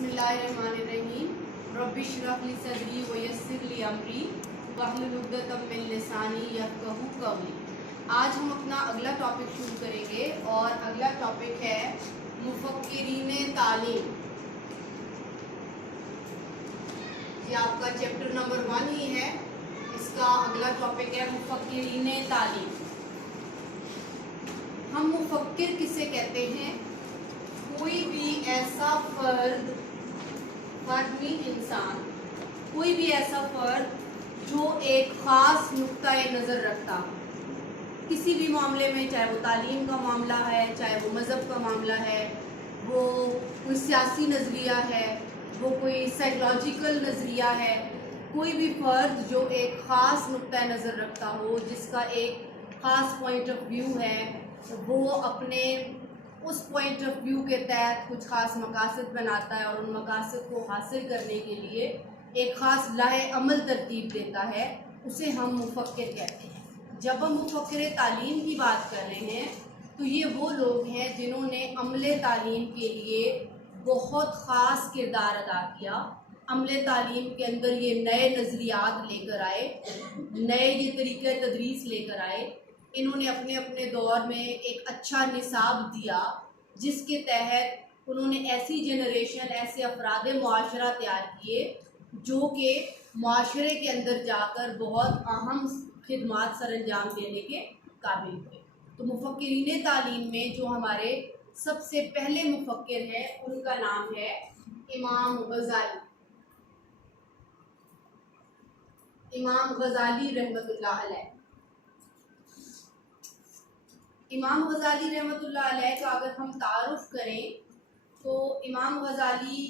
बिस्मिल्लाहिर्रहमानिर्रहीम रब्बिश्रह ली सदरी व यस्सिर ली अमरी वहलुल उक़दतम मिन लिसानी यफ़क़हू क़ौली। आज हम अपना अगला टॉपिक शुरू करेंगे और अगला टॉपिक है मुफ़क्किरीने तालीम। ये आपका चैप्टर नंबर 1 ही है। इसका अगला टॉपिक है मुफ़क्किरीने तालीम। हम मुफ़क्किर किसे कहते हैं? कोई भी ऐसा फर्द में इंसान, कोई भी ऐसा फर्द जो एक ख़ास नुक्ता नज़र रखता हो किसी भी मामले में, चाहे वो तालीम का मामला है, चाहे वो मज़हब का मामला है, वो कोई सियासी नज़रिया है, वो कोई साइकोलॉजिकल नज़रिया है। कोई भी फ़र्द जो एक ख़ास नुक्ता नज़र रखता हो, जिसका एक ख़ास पॉइंट ऑफ व्यू है, वो अपने उस पॉइंट ऑफ व्यू के तहत कुछ ख़ास मकासद बनाता है और उन मकासद को हासिल करने के लिए एक ख़ास लाहे अमल तरतीब देता है, उसे हम मुफ़क्किर कहते हैं। जब हम मुफ़क्किर तालीम की बात कर रहे हैं तो ये वो लोग हैं जिन्होंने अमले तालीम के लिए बहुत ख़ास किरदार अदा किया। अमले तालीम के अंदर ये नए नज़रियात लेकर आए, नए ये तरीक़े तदरीस लेकर आए। इन्होंने अपने अपने दौर में एक अच्छा निसाब दिया जिसके तहत उन्होंने ऐसी जनरेशन, ऐसे अफराद मुआशरा तैयार किए जो कि मुआशरे के अंदर जाकर बहुत अहम खिदमात सर अंजाम देने के काबिल हुए। तो मुफ़क्किरीने तालीम में जो हमारे सबसे पहले मुफ़क्किर हैं उनका नाम है इमाम गज़ाली। इमाम गज़ाली रहमतुल्लाह अलैह। इमाम गज़ाली रहमतुल्लाह अलैह का अगर हम तारुफ़ करें तो इमाम गज़ाली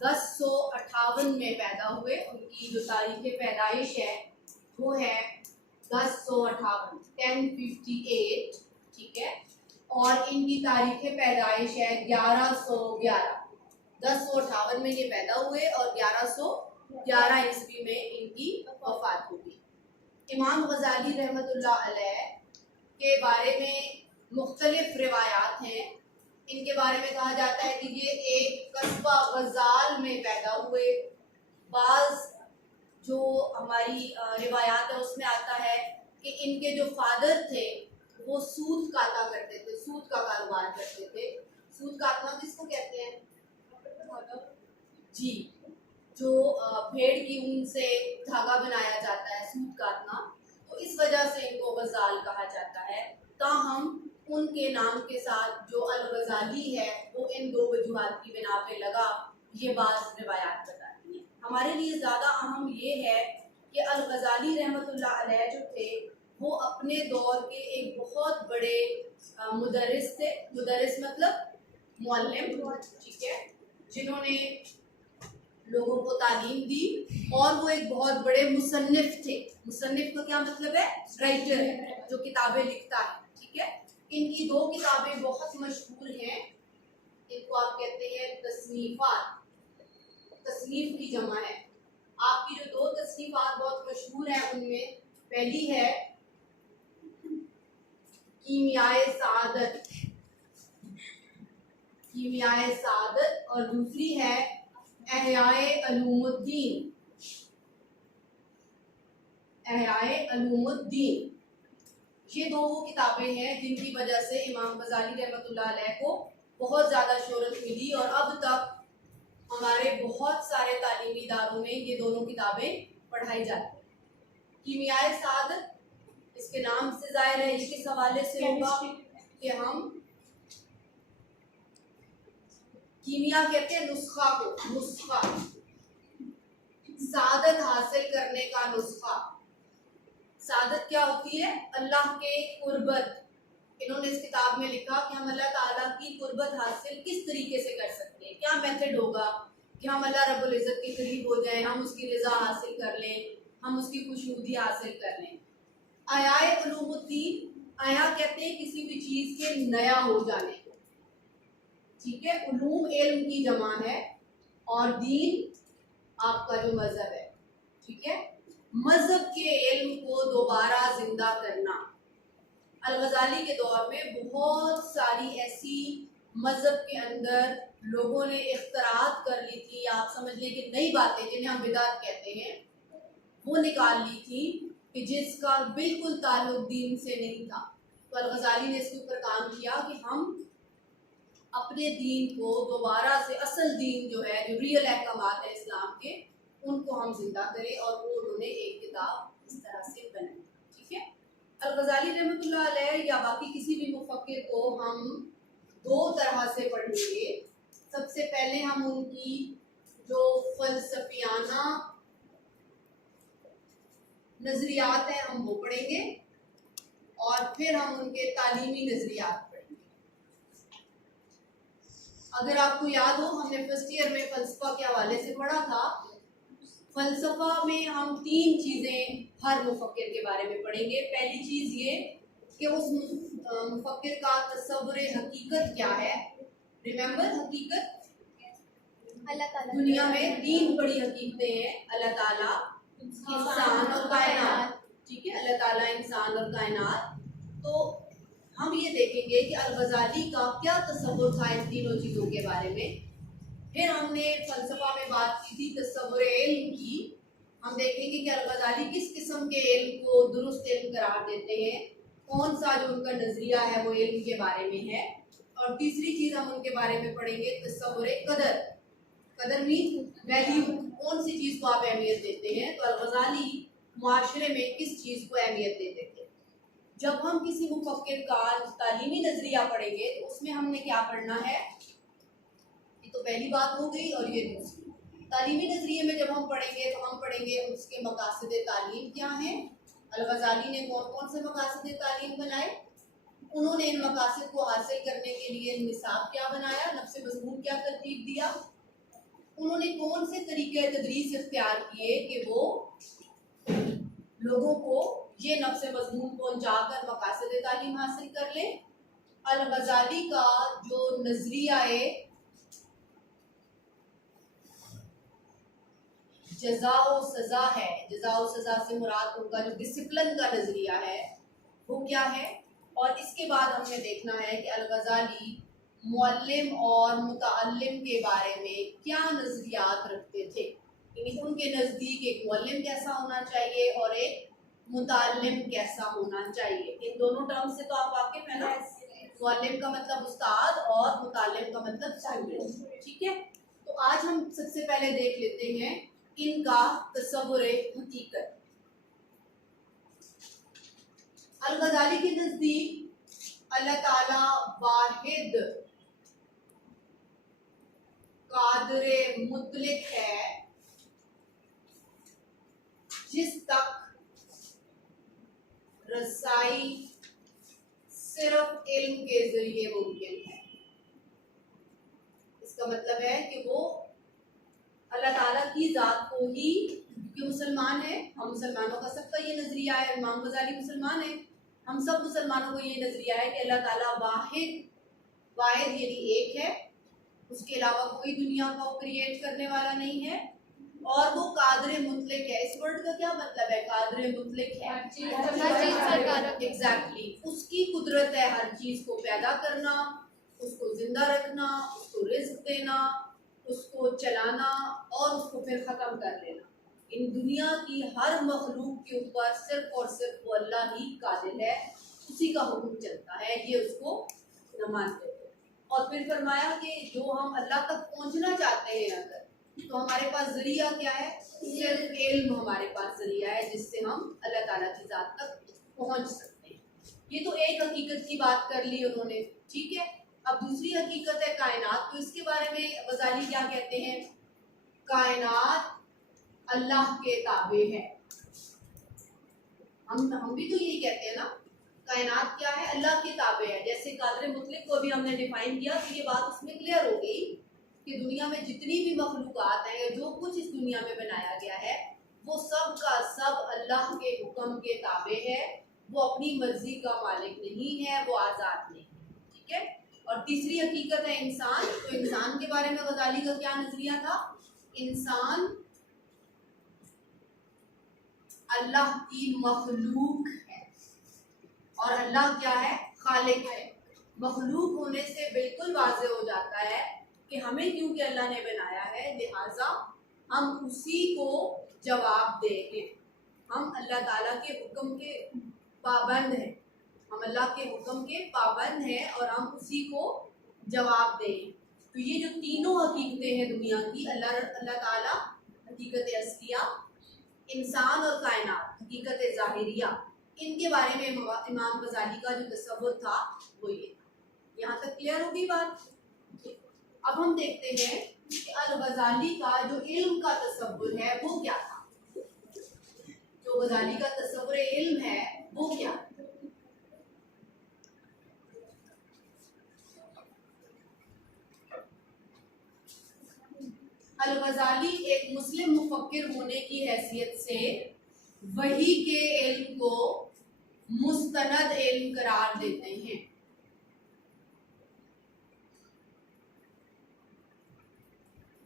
1058 में पैदा हुए। उनकी जो तारीख़ पैदाइश है वो है 1058, 1058, ठीक है। और इनकी तारीख़ पैदाइश है 1111। 1058 में ये पैदा हुए और 1111 ईस्वी में इनकी वफ़ात हुई। इमाम गज़ाली रहमतुल्लाह अलैह के बारे में मुख्तलिफ रिवायात हैं। इनके बारे में कहा जाता है कि ये एक कस्बा गज़ाल में पैदा हुए। बाज़ जो हमारी रिवायात है उसमें आता है कि इनके जो फादर थे वो सूत काटा करते थे, सूत का कारोबार करते थे। सूत काटना किसको कहते हैं जी? जो भेड़ की ऊन से धागा बनाया जाता है, सूत काटना। तो इस वजह से इनको गज़ाल कहा जाता है। ताहम उनके नाम के साथ जो अल गज़ाली है वो इन दो वजूहात की बिना पे लगा, ये बात रिवायात बताती है। हमारे लिए ज़्यादा अहम ये है कि अल गज़ाली रहमतुल्लाह अलैह जो थे वो अपने दौर के एक बहुत बड़े मुदर्रिस थे। मुदर्रिस मतलब मुअल्लिम, ठीक है, जिन्होंने लोगों को तालीम दी। और वो एक बहुत बड़े मुसन्निफ थे। मुसन्निफ का क्या मतलब है? राइटर है, जो किताबें लिखता है, ठीक है। इनकी दो किताबें बहुत मशहूर हैं। इनको आप कहते हैं तसनीफात। तसनीफ की जमा है। आपकी जो दो तसनीफात बहुत मशहूर हैं उनमें पहली है कीमियाए सआदत, कीमियाए सआदत, और दूसरी है एहयाए उलूमुद्दीन, एहयाए उलूमुद्दीन। ये दो वो किताबें हैं जिनकी वजह से इमाम गज़ाली रहमतुल्लाह अलैह को बहुत ज़्यादा शोहरत मिली और अब तक हमारे बहुत सारे तालीमी इदारों में ये दोनों किताबें पढ़ाई जाती हैं। कीमियाए सआदत, इसके नाम से ज़ाहिर है ये किस हवाले से होगा कि हम कीमिया कहते हैं नुस्खा को, नुस्खा, सादत हासिल करने का नुस्खा। सादत क्या होती है? अल्लाह के कुर्बत। इन्होंने इस किताब में लिखा कि हम अल्लाह ताला की कुर्बत हासिल किस तरीके से कर सकते हैं, क्या मेथड होगा कि हम अल्लाह रब्बुल इज़्ज़त के करीब हो जाएं, हम उसकी रज़ा हासिल कर लें, हम उसकी खुशनुदी हासिल कर लें। आयाए उलूमुद्दीन, आया कहते हैं किसी भी चीज़ के नया हो जाने को, ठीक है। उलूम इल्म की जमा है और दीन आपका जो मज़हब है, ठीक है। मज़हब के इल्म को दोबारा जिंदा करना। अल गज़ाली के दौर में बहुत सारी ऐसी मज़हब के अंदर लोगों ने इख्तरात कर ली थी, या आप समझ लें कि नई बातें जिन्हें हम बिदात कहते हैं, वो निकाल ली थी कि जिसका बिल्कुल ताल्लुक दीन से नहीं था। तो अल-गज़ाली ने इसके ऊपर काम किया कि हम अपने दीन को दोबारा से, असल दीन जो है, जो रियल अहकामात है इस्लाम के, उनको हम जिंदा करें, और वो उन्होंने एक किताब इस तरह से बनाई। ठीक है, अल-गज़ाली रहमतुल्लाह अलैह या बाकी किसी भी मुफक्किर को हम दो तरह से पढ़ेंगे। सबसे पहले हम उनकी जो फलसफियाना नजरियात हैं हम वो पढ़ेंगे, और फिर हम उनके तालीमी नजरियात पढ़ेंगे। अगर आपको याद हो, हमने फर्स्ट ईयर में फलसफा के हवाले से पढ़ा था। फलसफा में हम तीन चीज़ें हर मुफक्किर के बारे में पढ़ेंगे। पहली चीज़ ये कि उस मुफक्किर का तस्वुर हकीकत क्या है। रिमेंबर, हकीकत, दुनिया में तीन बड़ी हकीकतें हैं, अल्लाह ताला, इंसान और कायनात। ठीक है, अल्लाह ताला, इंसान और कायनात। तो हम ये देखेंगे कि अल-गज़ाली का क्या तस्वुर था इन तीनों चीज़ों के बारे में। फिर हमने फलसफा में बात की थी तस्वुर इल्म की। हम देखेंगे कि अल-गज़ाली किस किस्म के इल्म को दुरुस्त इल्म करार देते हैं, कौन सा जो उनका नज़रिया है वो इल्म के बारे में है। और तीसरी चीज़ हम उनके बारे में पढ़ेंगे तस्वुर कदर। कदर मीन वैल्यू, कौन सी चीज़ को आप अहमियत देते हैं। तो अल-गज़ाली मुआशरे में किस चीज़ को अहमियत देते थे। जब हम किसी मुफक्किर का तालीमी नज़रिया पढ़ेंगे तो उसमें हमने क्या पढ़ना है, ये तो पहली बात हो गई। और ये दूसरी, तालीमी नज़रिए में जब हम पढ़ेंगे तो हम पढ़ेंगे उसके मकासद तालीम क्या हैं। अल-गज़ाली ने कौन कौन से मकासद तालीम बनाए, उन्होंने इन मकासद को हासिल करने के लिए निसाब क्या बनाया, नफ्स मज़मून क्या तरतीब दिया, उन्होंने कौन से तरीके तदरीस इख्तियार किए कि वो लोगों को ये नफ्स मज़मून पहुँचाकर मकासद तालीम हासिल कर ले। अल-गज़ाली का जो नज़रिया जज़ा व सज़ा है, जज़ा व सज़ा से मुराद उनका जो डिसिप्लिन का नज़रिया है वो क्या है। और इसके बाद हमने देखना है कि अल-गज़ाली मुअल्लिम और मुतअल्लिम के बारे में क्या नज़रियात रखते थे। यानी उनके नज़दीक एक मुअल्लिम कैसा होना चाहिए और एक मुतअल्लिम कैसा होना चाहिए। इन दोनों टर्म से तो आप वाकिफ है ना। मुअल्लिम का मतलब उस्ताद और मुतअल्लिम का मतलब शागिर्द। ठीक है, तो आज हम सबसे पहले देख लेते हैं इनका तस्वुर हकीकत। अल-गज़ाली के नज़दीक अल्लाह ताला वाहिद कादिर मुतलक है, जिस तक रसाई सिर्फ इल्म के जरिए मुमकिन है। इसका मतलब है कि वो अल्लाह ताला की जात को ही, क्योंकि मुसलमान है, हम मुसलमानों का सबका ये नजरिया है, इमाम गज़ाली मुसलमान है, हम सब मुसलमानों को ये नजरिया है कि अल्लाह ताला वाहिद, वाहिद यानी एक है, उसके अलावा कोई दुनिया को क्रिएट करने वाला नहीं है, और वो कादिर मुतलक है। इस वर्ड का क्या मतलब है, कादिर मुतलक है, एग्जैक्टली, उसकी कुदरत है हर चीज को पैदा करना, उसको जिंदा रखना, उसको रिज़्क देना, उसको चलाना और उसको फिर ख़त्म कर लेना। इन दुनिया की हर मखलूक के ऊपर सिर्फ और सिर्फ वो अल्लाह ही कादिर है, उसी का हुक्म चलता है, ये उसको न मानते थे। और फिर फरमाया कि जो हम अल्लाह तक पहुंचना चाहते हैं अगर, तो हमारे पास जरिया क्या है, सिर्फ इल्म हमारे पास जरिया है जिससे हम अल्लाह ताला की ज़ात तक पहुंच सकते हैं। ये तो एक हकीकत की बात कर ली उन्होंने। ठीक है, अब दूसरी हकीकत है कायनात। तो इसके बारे में गज़ाली क्या कहते हैं, कायनात अल्लाह के ताबे है। हम भी तो यही कहते हैं ना, कायनात क्या है, अल्लाह के ताबे है। जैसे कादिर मुतलक को भी हमने डिफाइन किया तो ये बात उसमें क्लियर हो गई कि दुनिया में जितनी भी मखलूक़ात हैं या जो कुछ इस दुनिया में बनाया गया है वो सब का सब अल्लाह के हुक्म के ताबे है, वो अपनी मर्जी का मालिक नहीं है, वो आज़ाद नहीं। ठीक है, और तीसरी हकीकत है इंसान। तो इंसान के बारे में गज़ाली का क्या नजरिया था, इंसान अल्लाह की मखलूक है और अल्लाह क्या है, खालिक है। मखलूक होने से बिल्कुल वाज़ेह हो जाता है कि हमें क्योंकि अल्लाह ने बनाया है, लिहाजा हम उसी को जवाब देंगे। हम अल्लाह ताला के हुक्म के पाबंद हैं, हम अल्लाह के हुक्म के पाबंद हैं और हम उसी को जवाब दें। तो ये जो तीनों हकीकतें हैं दुनिया की, अल्लाह ताला, हकीकत असलिया, इंसान और कायनात, हकीकत ज़ाहिरिया, इनके बारे में इमाम गजाली का जो तसव्वुर था वो ये था। यहाँ तक क्लियर होगी बात? अब हम देखते हैं कि अल गजाली का जो इल्म का तसव्वुर है वो क्या था। जो गजाली का तसव्वुर इल्म है वो क्या है? अल गजाली एक मुस्लिम मुफक्किर होने की हैसियत से वही के इल्म को मुस्तनद इल्म करार देते हैं।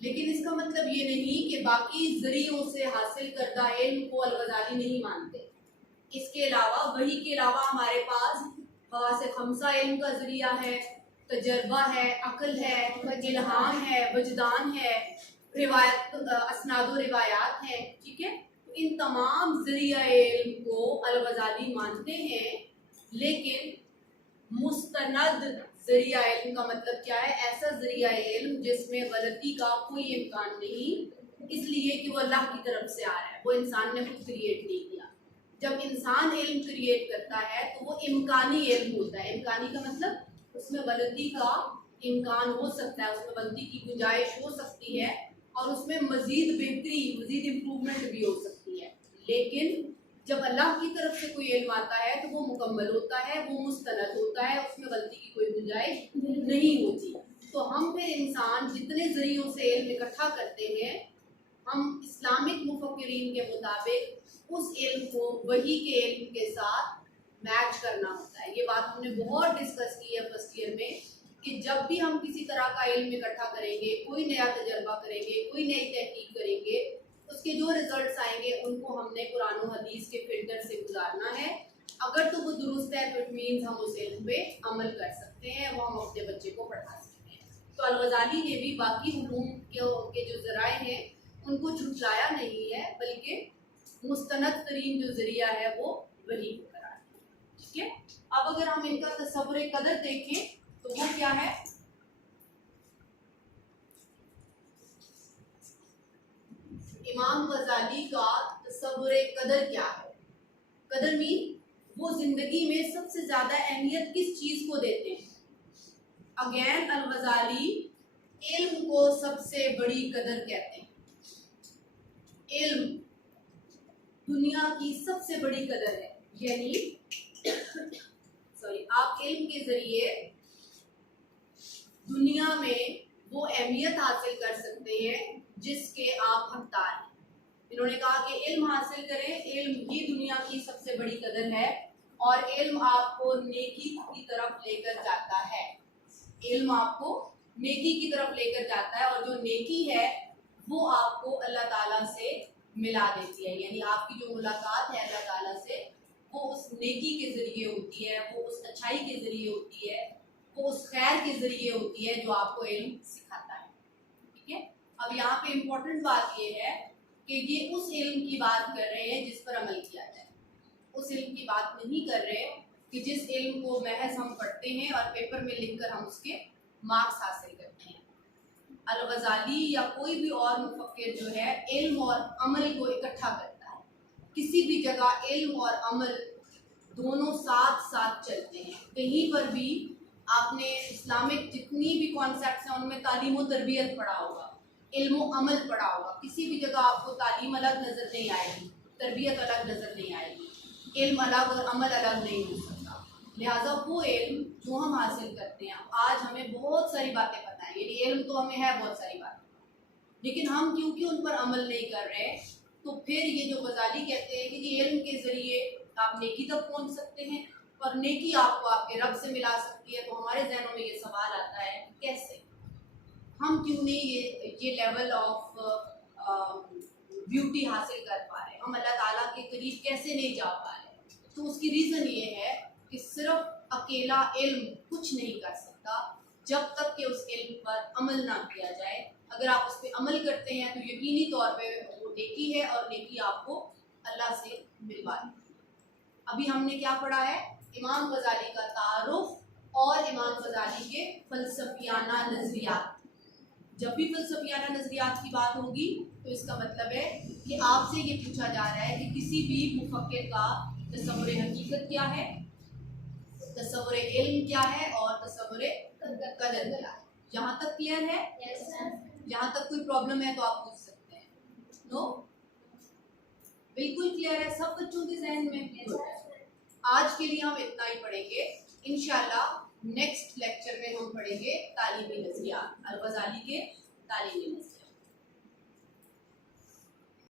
लेकिन इसका मतलब ये नहीं कि बाकी जरियों से हासिल करदा इल्म को अल गजाली नहीं मानते। इसके अलावा, वही के अलावा हमारे पास हवासे खमसा इल्म का जरिया है, तजर्बा है, अक्ल है, इल्हाम है, वजदान है, रिवायत, असनाद व रिवायात हैं। ठीक है, तो इन तमाम जरिया इल्म को अल गजाली मानते हैं। लेकिन मुस्तनद जरिया इल्म का मतलब क्या है? ऐसा जरिया इल्म जिसमें गलती का कोई इम्कान नहीं, इसलिए कि वो अल्लाह की तरफ से आ रहा है, वो इंसान ने खुद क्रिएट नहीं किया। जब इंसान इल्म क्रिएट करता है तो वो इम्कानी इल्म होता है। इम्कानी का मतलब उसमें गलती का इम्कान हो सकता है, उसमें गलती की गुंजाइश हो सकती है और उसमें मजीद बेहतरी, मजीद इम्प्रूवमेंट भी हो सकती है। लेकिन जब अल्लाह की तरफ से कोई इल्म आता है तो वो मुकम्मल होता है, वो मुस्तनद होता है, उसमें गलती की कोई गुंजाइश नहीं होती। तो हम फिर इंसान जितने जरियों से इल्म इकट्ठा करते हैं, हम इस्लामिक मुफक्किरीन के मुताबिक उस इल्म को वही के इल्म के साथ मैच करना होता है। ये बात हमने बहुत डिस्कस की है फर्स्ट ईयर में कि जब भी हम किसी तरह का इल्म इकट्ठा करेंगे, कोई नया तजर्बा करेंगे, कोई नई तहकीक करेंगे, उसके जो रिजल्ट्स आएंगे उनको हमने कुरान और हदीस के फिल्टर से गुजारना है। अगर तो वो दुरुस्त है तो इट मीन्स हम उस इल्म पे अमल कर सकते हैं, वो हम अपने बच्चे को पढ़ा सकते हैं। तो अल गजाली ने भी बाकी उलूम के जो ज़राए हैं उनको झुटलाया नहीं है, बल्कि मुस्तनद तरीन जो जरिया है वो वही करार दिया। ठीक है, अब अगर हम इनका तसव्वुर कदर देखें तो वो क्या है? इमाम गजाली का तसव्वुर कदर क्या है? कदर मीन वो जिंदगी में सबसे ज्यादा अहमियत किस चीज को देते हैं? अगेन अल गजाली इल्म को सबसे बड़ी कदर कहते हैं। इल्म दुनिया की सबसे बड़ी कदर है, यानी सॉरी, आप इल्म के जरिए दुनिया में वो अहमियत हासिल कर सकते हैं जिसके आप हकदार हैं। इन्होंने कहा कि इल्म हासिल करें, इल्म ही दुनिया की सबसे बड़ी कदर है और इल्म आपको नेकी की तरफ लेकर जाता है। इल्म आपको नेकी की तरफ लेकर जाता है और जो नेकी है वो आपको अल्लाह ताला से मिला देती है। यानी आपकी जो मुलाकात है अल्लाह ताला से वो उस नेकी के ज़रिए होती है, वो उस अच्छाई के ज़रिए होती है, वो उस खैर के ज़रिए होती है जो आपको इल्म सिखाता है। ठीक है, अब यहाँ पे इम्पोर्टेंट बात ये है कि ये उस इल्म की बात कर रहे हैं जिस पर अमल किया जाए। उस इल्म की बात नहीं कर रहे कि जिस इल्म को महज हम पढ़ते हैं और पेपर में लिखकर हम उसके मार्क्स हासिल करते हैं। अल गजाली या कोई भी और मुफक्किर जो है इल्म और अमल को इकट्ठा करता है। किसी भी जगह इल्म और अमल दोनों साथ साथ चलते हैं। कहीं पर भी आपने इस्लामिक जितनी भी कॉन्सेप्ट्स हैं उनमें तालीम और तरबियत पढ़ा होगा, इल्म और अमल पढ़ा होगा। किसी भी जगह आपको तालीम अलग नज़र नहीं आएगी, तरबियत अलग नज़र नहीं आएगी, इल्म अलग और अमल अलग नहीं हो सकता। लिहाजा वो इल्म जो हम हासिल करते हैं, आज हमें बहुत सारी बातें पता है, यानी इल्म तो हमें है बहुत सारी बातें, लेकिन हम क्योंकि उन पर अमल नहीं कर रहे, तो फिर ये जो गजाली कहते हैं कि ये इल्म के ज़रिए आप नेकी तक पहुंच सकते हैं और नेकी आपको आपके रब से मिला सकती है। तो हमारे जहनों में ये सवाल आता है कैसे, हम क्यों नहीं ये लेवल ऑफ ब्यूटी हासिल कर पा रहे, हम अल्लाह ताला के करीब कैसे नहीं जा पा रहे? तो उसकी रीज़न ये है कि सिर्फ अकेला इल्म कुछ नहीं कर सकता, जब तक कि उस इल्म पर अमल ना किया जाए। अगर आप उस पर अमल करते हैं तो यकीनी तौर पे वो नेकी है और नेकी आपको अल्लाह से मिलवाए। अभी हमने क्या पढ़ा है? इमाम गजाली का तारुफ और इमाम गजाली के फलसफियाना नजरियात। जब भी फलसफियाना नजरियात की बात होगी तो इसका मतलब है कि आपसे ये पूछा जा रहा है कि किसी भी मुफक्किर का तसव्वुर हकीकत क्या है, तसव्वुर इल्म क्या है और तसव्वुर कदर क्या है। यहाँ तक क्लियर है? यहाँ तक कोई प्रॉब्लम है तो आप पूछ सकते हैं। नो, बिल्कुल क्लियर है सब बच्चों के जहन में? आज के लिए हम इतना ही पढ़ेंगे। इंशाल्लाह नेक्स्ट लेक्चर में हम पढ़ेंगे तालीमी नजरियात, अल-गज़ाली के तालीमी नजरियात।